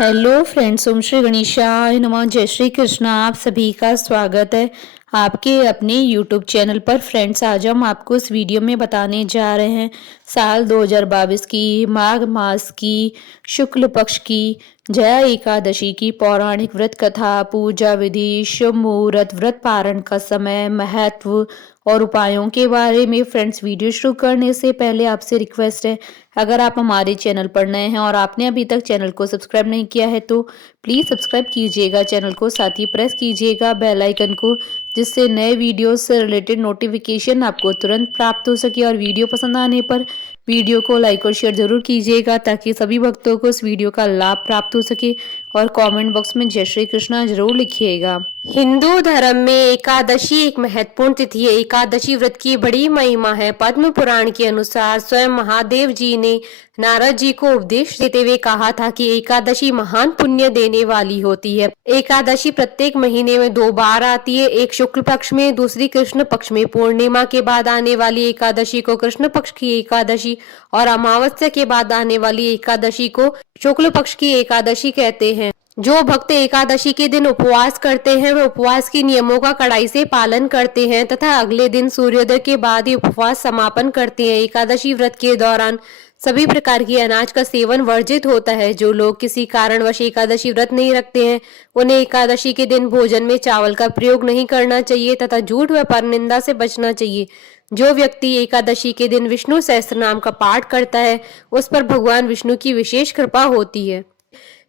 Hello friends, ओम श्री गणेशाय नमः। जय श्री कृष्ण। आप सभी का स्वागत है आपके अपने यूट्यूब चैनल पर। फ्रेंड्स, आज हम आपको इस वीडियो में बताने जा रहे हैं साल 2022 की माघ मास की शुक्ल पक्ष की जया एकादशी की पौराणिक व्रत कथा, पूजा विधि, शुभ मुहूर्त, व्रत पारण का समय, महत्व और उपायों के बारे में। फ्रेंड्स, वीडियो शुरू करने से पहले आपसे रिक्वेस्ट है, अगर आप हमारे चैनल पर नए हैं और आपने अभी तक चैनल को सब्सक्राइब नहीं किया है तो प्लीज़ सब्सक्राइब कीजिएगा चैनल को, साथ ही प्रेस कीजिएगा बेल आइकन को, जिससे नए वीडियो से रिलेटेड नोटिफिकेशन आपको तुरंत प्राप्त हो सके। और वीडियो पसंद आने पर वीडियो को लाइक और शेयर जरूर कीजिएगा ताकि सभी भक्तों को इस वीडियो का लाभ प्राप्त हो सके। और कमेंट बॉक्स में जय श्री कृष्णा जरूर लिखिएगा। हिंदू धर्म में एकादशी एक महत्वपूर्ण तिथि है। एकादशी व्रत की बड़ी महिमा है। पद्म पुराण के अनुसार स्वयं महादेव जी ने नारद जी को उपदेश देते हुए कहा था कि एकादशी महान पुण्य देने वाली होती है। एकादशी प्रत्येक महीने में 2 बार आती है, एक शुक्ल पक्ष में, दूसरी कृष्ण पक्ष में। पूर्णिमा के बाद आने वाली एकादशी को कृष्ण पक्ष की एकादशी और अमावस्या के बाद आने वाली एकादशी को शुक्ल पक्ष की एकादशी कहते हैं। जो भक्त एकादशी के दिन उपवास करते हैं वे उपवास के नियमों का कड़ाई से पालन करते हैं तथा अगले दिन सूर्योदय के बाद ही उपवास समापन करते हैं। एकादशी व्रत के दौरान सभी प्रकार की अनाज का सेवन वर्जित होता है। जो लोग किसी कारणवश एकादशी व्रत नहीं रखते हैं उन्हें एकादशी के दिन भोजन में चावल का प्रयोग नहीं करना चाहिए तथा झूठ व परनिंदा से बचना चाहिए। जो व्यक्ति एकादशी के दिन विष्णु सहस्त्र नाम का पाठ करता है उस पर भगवान विष्णु की विशेष कृपा होती है।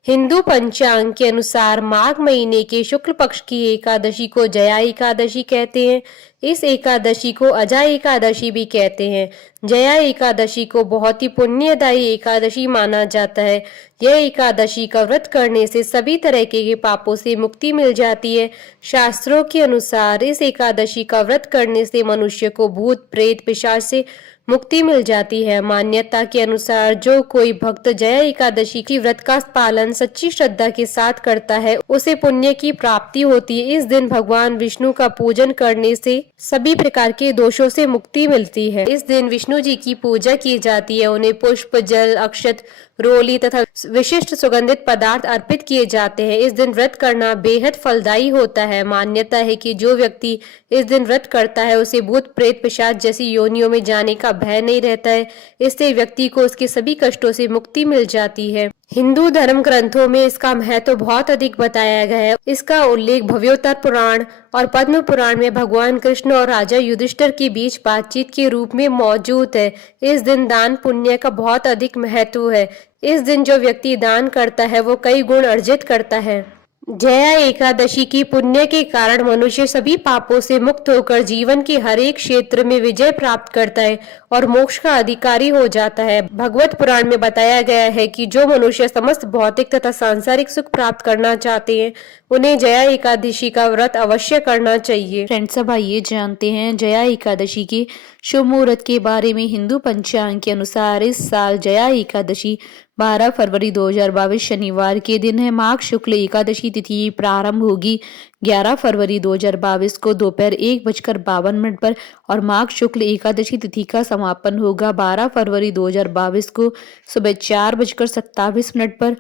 हिंदू पंचांग के अनुसार माघ महीने के शुक्ल पक्ष की एकादशी को जया एकादशी कहते हैं। इस एकादशी को अजा एकादशी भी कहते हैं। जया एकादशी को बहुत ही पुण्यदायी एकादशी माना जाता है। यह एकादशी का व्रत करने से सभी तरह के पापों से मुक्ति मिल जाती है। शास्त्रों के अनुसार इस एकादशी का व्रत करने से मनुष्य को भूत प्रेत पिशाच से मुक्ति मिल जाती है। मान्यता के अनुसार जो कोई भक्त जया एकादशी की व्रत का पालन सच्ची श्रद्धा के साथ करता है उसे पुण्य की प्राप्ति होती है। इस दिन भगवान विष्णु का पूजन करने से सभी प्रकार के दोषों से मुक्ति मिलती है। इस दिन विष्णु जी की पूजा की जाती है। उन्हें पुष्प, जल, अक्षत, रोली तथा विशिष्ट सुगंधित पदार्थ अर्पित किए जाते हैं। इस दिन व्रत करना बेहद फलदायी होता है। मान्यता है कि जो व्यक्ति इस दिन व्रत करता है उसे भूत प्रेत पिशाच जैसी योनियों में जाने का भय नहीं रहता है। इससे व्यक्ति को उसके सभी कष्टों से मुक्ति मिल जाती है। हिंदू धर्म ग्रंथों में इसका महत्व बहुत अधिक बताया गया है। इसका उल्लेख भव्योत्तर पुराण और पद्म पुराण में भगवान कृष्ण और राजा युधिष्ठिर के बीच बातचीत के रूप में मौजूद है। इस दिन दान पुण्य का बहुत अधिक महत्व है। इस दिन जो व्यक्ति दान करता है वो कई गुण अर्जित करता है। जया एकादशी की पुण्य के कारण मनुष्य सभी पापों से मुक्त होकर जीवन के हर एक क्षेत्र में विजय प्राप्त करता है और मोक्ष का अधिकारी हो जाता है। भगवत पुराण में बताया गया है कि जो मनुष्य समस्त भौतिक तथा सांसारिक सुख प्राप्त करना चाहते हैं उन्हें जया एकादशी का व्रत अवश्य करना चाहिए। फ्रेंड्स, अब आइए जानते हैं जया एकादशी के शुभ मुहूर्त के बारे में। हिंदू पंचांग के अनुसार इस साल जया एकादशी 12 फरवरी 2022 शनिवार के दिन है। माघ शुक्ल एकादशी तिथि प्रारंभ होगी 11 फरवरी 2022 को दोपहर 1:52 पर और माघ शुक्ल एकादशी तिथि का समापन होगा 12 फरवरी 2022 को सुबह 4:27 पर।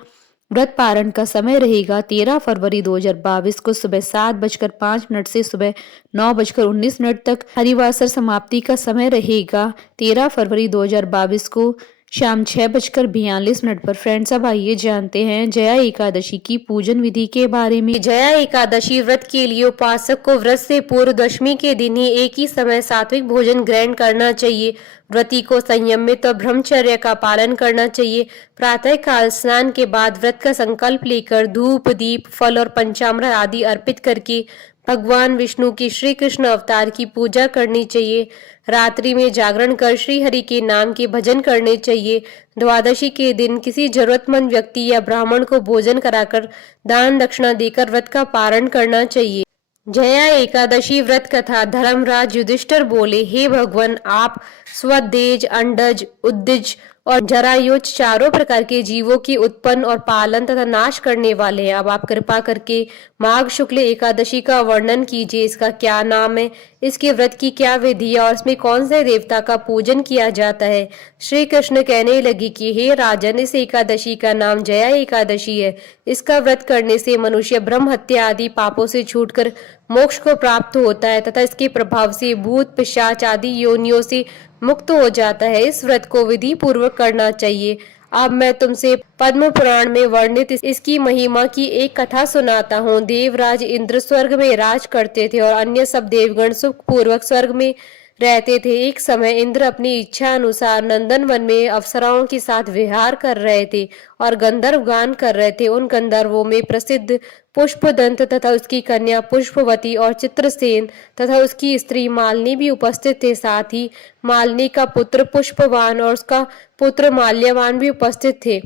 व्रत पारण का समय रहेगा 13 फरवरी 2022 को सुबह 7:05 से सुबह 9:19 तक। हरिवासर समाप्ति का समय रहेगा 13 फरवरी 2022 को शाम 6:42 पर। फ्रेंड्स, अब आइए जानते हैं जया एकादशी की पूजन विधि के बारे में। जया एकादशी व्रत के लिए उपासक को व्रत से पूर्व दशमी के दिन ही एक ही समय सात्विक भोजन ग्रहण करना चाहिए। व्रती को संयमित और ब्रह्मचर्य का पालन करना चाहिए। प्रातः काल स्नान के बाद व्रत का संकल्प लेकर धूप, दीप, फल और पंचामृत आदि अर्पित करके भगवान विष्णु की श्री कृष्ण अवतार की पूजा करनी चाहिए। रात्रि में जागरण कर श्री हरि के नाम के भजन करने चाहिए। द्वादशी के दिन किसी जरूरतमंद व्यक्ति या ब्राह्मण को भोजन कराकर दान दक्षिणा देकर व्रत का पारण करना चाहिए। जया एकादशी व्रत कथा। धर्मराज युधिष्ठिर बोले, हे भगवान, आप स्वदेज, अंडज, उद्दिज और जरायुज चारों प्रकार के जीवों की उत्पन्न और पालन तथा नाश करने वाले हैं। अब आप कृपा करके माघ शुक्ल एकादशी का वर्णन कीजिए। इसका क्या नाम है, इसके व्रत की क्या विधि है और इसमें कौन से देवता का पूजन किया जाता है। श्री कृष्ण कहने लगे कि हे राजन, इस एकादशी का नाम जया एकादशी है। इसका व्रत करने से मनुष्य ब्रह्म हत्या आदि पापों से छूटकर मोक्ष को प्राप्त होता है तथा इसके प्रभाव से भूत पिशाच आदि योनियों से मुक्त हो जाता है। इस व्रत को विधि पूर्वक करना चाहिए। अब मैं तुमसे पद्म पुराण में वर्णित इसकी महिमा की एक कथा सुनाता हूँ। देवराज इंद्र स्वर्ग में राज करते थे और अन्य सब देवगण सुख पूर्वक स्वर्ग में रहते थे। एक समय इंद्र अपनी इच्छा अनुसार नंदन वन में अप्सराओं के साथ विहार कर रहे थे और गंधर्व गान कर रहे थे। उन गंधर्वों में प्रसिद्ध पुष्पदंत तथा उसकी कन्या पुष्पवती और चित्रसेन तथा उसकी स्त्री मालिनी भी उपस्थित थे। साथ ही मालिनी का पुत्र पुष्पवान और उसका पुत्र माल्यवान भी उपस्थित थे।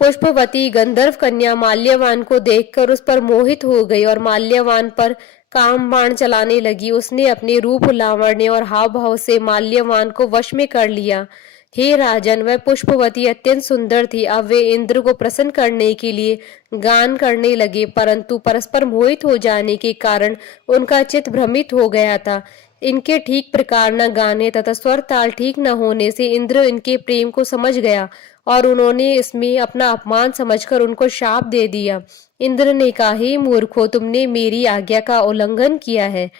पुष्पवती गंधर्व कन्या माल्यवान को देखकर उस पर मोहित हो गई और माल्यवान पर काम बाण चलाने लगी। उसने अपने रूप लावण्य और हाव भाव से माल्यवान को वश में कर लिया। हे राजन, वह पुष्पवती अत्यंत सुंदर थी। अब वे इंद्र को प्रसन्न करने के लिए गान करने लगे, परंतु परस्पर मोहित हो जाने के कारण उनका चित्त भ्रमित हो गया था। इनके ठीक प्रकार न गाने तथा स्वर ताल ठीक न होने से इंद्र इनके प्रेम को समझ गया और उन्होंने इसमें अपना अपमान समझकर उनको शाप दे दिया। इंद्र ने कहा, हे मूर्खो, तुमने मेरी आज्ञा का उल्लंघन किया है,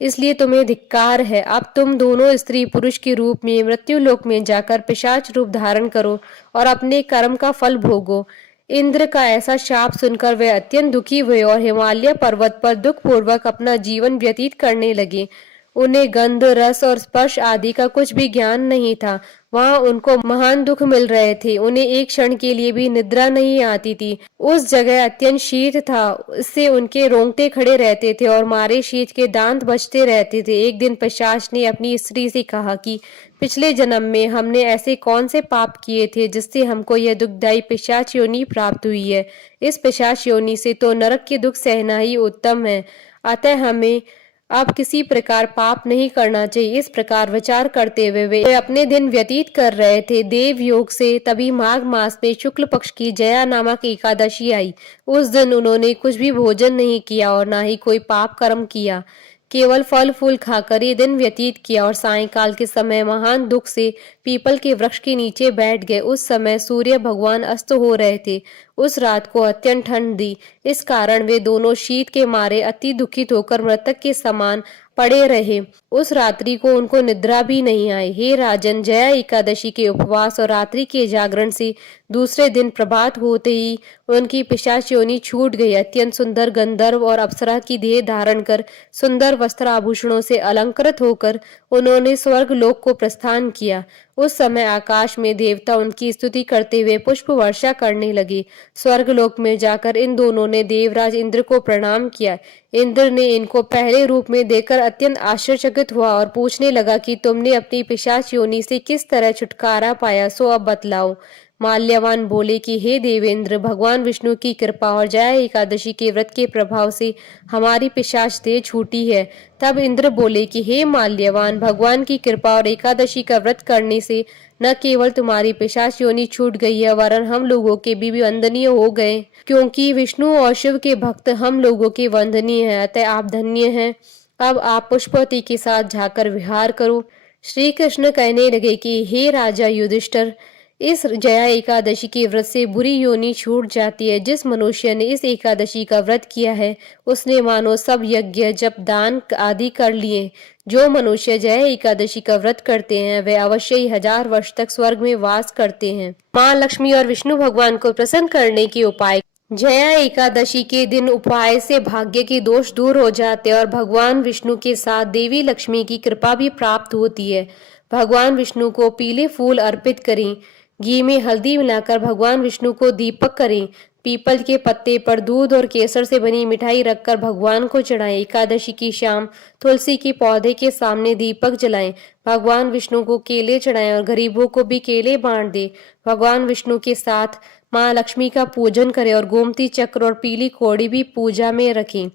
इसलिए तुम्हें धिक्कार है। अब तुम दोनों स्त्री पुरुष के रूप में मृत्यु लोक में जाकर पिशाच रूप धारण करो और अपने कर्म का फल भोगो। इंद्र का ऐसा शाप सुनकर वे अत्यंत दुखी हुए और हिमालय पर्वत पर दुख पूर्वक अपना जीवन व्यतीत करने लगे। उन्हें गंध, रस और स्पर्श आदि का कुछ भी ज्ञान नहीं था। वहां उनको महान दुख मिल रहे थे। उन्हें एक क्षण के लिए भी निद्रा नहीं आती थी। उस जगह अत्यंत शीत था, इससे उनके रोंगटे खड़े रहते थे और मारे शीत के दांत बजते रहते थे। एक दिन पिशाच ने अपनी स्त्री से कहा कि पिछले जन्म में हमने ऐसे कौन से पाप किए थे जिससे हमको यह दुखदायी पिशाच योनि प्राप्त हुई है। इस पिशाच योनि से तो नरक के दुख सहना ही उत्तम है, अतः हमें अब किसी प्रकार पाप नहीं करना चाहिए। इस प्रकार विचार करते हुए वे अपने दिन व्यतीत कर रहे थे। देव योग से तभी माघ मास में शुक्ल पक्ष की जया नामक एकादशी आई। उस दिन उन्होंने कुछ भी भोजन नहीं किया और न ही कोई पाप कर्म किया, केवल फल फूल खाकर ये दिन व्यतीत किया और सायंकाल के समय महान दुख से पीपल के वृक्ष के नीचे बैठ गए। उस समय सूर्य भगवान अस्त हो रहे थे। उस रात को अत्यंत ठंड थी, इस कारण वे दोनों शीत के मारे अति दुखित होकर मृतक के समान पड़े रहे। उस रात्रि को उनको निद्रा भी नहीं आई। हे राजन, जया एकादशी के उपवास और रात्रि के जागरण से दूसरे दिन प्रभात होते ही उनकी पिशाच योनि छूट गई। अत्यंत सुंदर गंधर्व और अप्सरा की देह धारण कर सुंदर वस्त्र आभूषणों से अलंकृत होकर उन्होंने स्वर्ग लोक को प्रस्थान किया। उस समय आकाश में देवता उनकी स्तुति करते हुए पुष्प वर्षा करने लगे। स्वर्ग लोक में जाकर इन दोनों ने देवराज इंद्र को प्रणाम किया। इंद्र ने इनको पहले रूप में देखकर अत्यंत आश्चर्यचकित हुआ और पूछने लगा कि तुमने अपनी पिशाच योनि से किस तरह छुटकारा पाया, सो अब बतलाओ। माल्यवान बोले कि हे देवेंद्र, भगवान विष्णु की कृपा और जया एकादशी के व्रत के प्रभाव से हमारी पिशाच देह छूटी है। तब इंद्र बोले कि हे माल्यवान, भगवान की कृपा और एकादशी का व्रत करने से न केवल तुम्हारी पिशाच योनि छूट गई है, वरन हम लोगों के भी वंदनीय हो गए, क्योंकि विष्णु और शिव के भक्त हम लोगों के वंदनीय हैं, अतः आप धन्य हैं। अब आप पुष्पवती के साथ जाकर विहार करो। श्री कृष्ण कहने लगे कि हे राजा युधिष्ठिर, इस जया एकादशी के व्रत से बुरी योनि छूट जाती है। जिस मनुष्य ने इस एकादशी का व्रत किया है उसने मानो सब यज्ञ जप दान आदि कर लिए। जो मनुष्य जया एकादशी का व्रत करते हैं वे अवश्य ही 1000 वर्ष तक स्वर्ग में वास करते हैं। माँ लक्ष्मी और विष्णु भगवान को प्रसन्न करने के उपाय। जया एकादशी के दिन उपाय से भाग्य के दोष दूर हो जाते हैं और भगवान विष्णु के साथ देवी लक्ष्मी की कृपा भी प्राप्त होती है। भगवान विष्णु को पीले फूल अर्पित करें। घी में हल्दी मिलाकर भगवान विष्णु को दीपक करें। पीपल के पत्ते पर दूध और केसर से बनी मिठाई रखकर भगवान को चढ़ाएं। एकादशी की शाम तुलसी के पौधे के सामने दीपक जलाएं। भगवान विष्णु को केले चढ़ाएं और गरीबों को भी केले बांट दें। भगवान विष्णु के साथ माँ लक्ष्मी का पूजन करें और गोमती चक्र और पीली कौड़ी भी पूजा में रखें।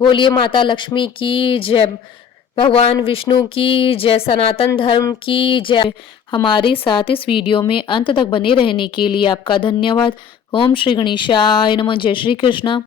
बोलिए माता लक्ष्मी की जय। भगवान विष्णु की जय, सनातन धर्म की जय। हमारे साथ इस वीडियो में अंत तक बने रहने के लिए आपका धन्यवाद। ओम श्री गणेशाय नमः। जय श्री कृष्ण।